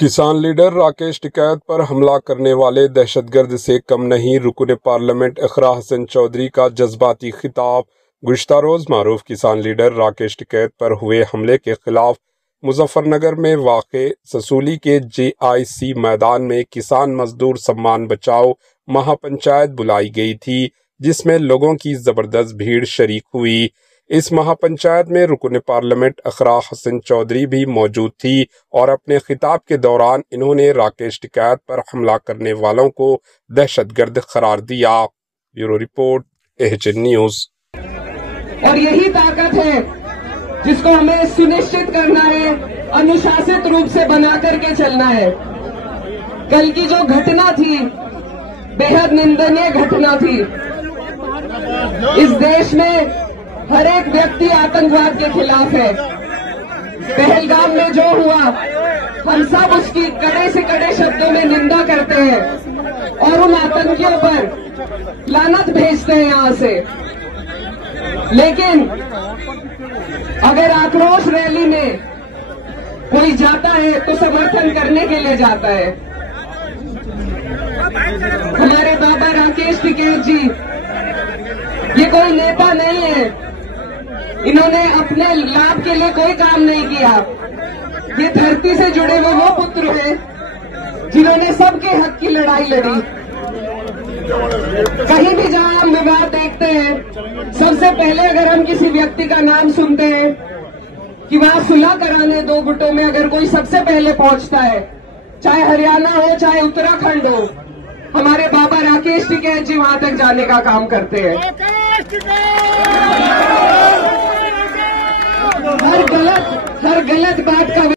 किसान लीडर राकेश टिकैत पर हमला करने वाले दहशतगर्द से कम नहीं, रुकन पार्लियामेंट इकरा हसन चौधरी का जज्बाती खिताब। गुज़िश्ता रोज़ मारूफ किसान लीडर राकेश टिकैत पर हुए हमले के खिलाफ मुजफ्फरनगर में वाक़े ससूली के JIC मैदान में किसान मजदूर सम्मान बचाओ महापंचायत बुलाई गई थी, जिसमें लोगों की जबरदस्त भीड़ शरीक हुई। इस महापंचायत में रुकन पार्लियामेंट इकरा हसन चौधरी भी मौजूद थी और अपने खिताब के दौरान इन्होंने राकेश टिकैत पर हमला करने वालों को दहशतगर्द करार दिया। Bureau report, AHN news. और यही ताकत है जिसको हमें सुनिश्चित करना है, अनुशासित रूप से बना करके चलना है। कल की जो घटना थी बेहद निंदनीय घटना थी। इस देश में हर एक व्यक्ति आतंकवाद के खिलाफ है। पहलगाम में जो हुआ, हम सब उसकी कड़े से कड़े शब्दों में निंदा करते हैं और उन आतंकियों पर लानत भेजते हैं यहां से। लेकिन अगर आक्रोश रैली में कोई जाता है तो समर्थन करने के लिए जाता है। हमारे बाबा राकेश टिकैत जी ये कोई नेता नहीं है, इन्होंने अपने लाभ के लिए कोई काम नहीं किया। ये धरती से जुड़े हुए वो पुत्र हैं जिन्होंने सबके हक की लड़ाई लड़ी। कहीं भी जहां हम विवाद देखते हैं, सबसे पहले अगर हम किसी व्यक्ति का नाम सुनते हैं कि वहां सुलह कराने दो गुटों में अगर कोई सबसे पहले पहुंचता है, चाहे हरियाणा हो चाहे उत्तराखंड हो, हमारे बाबा राकेश टिकैत जी वहां तक जाने का काम करते हैं। हर गलत बात का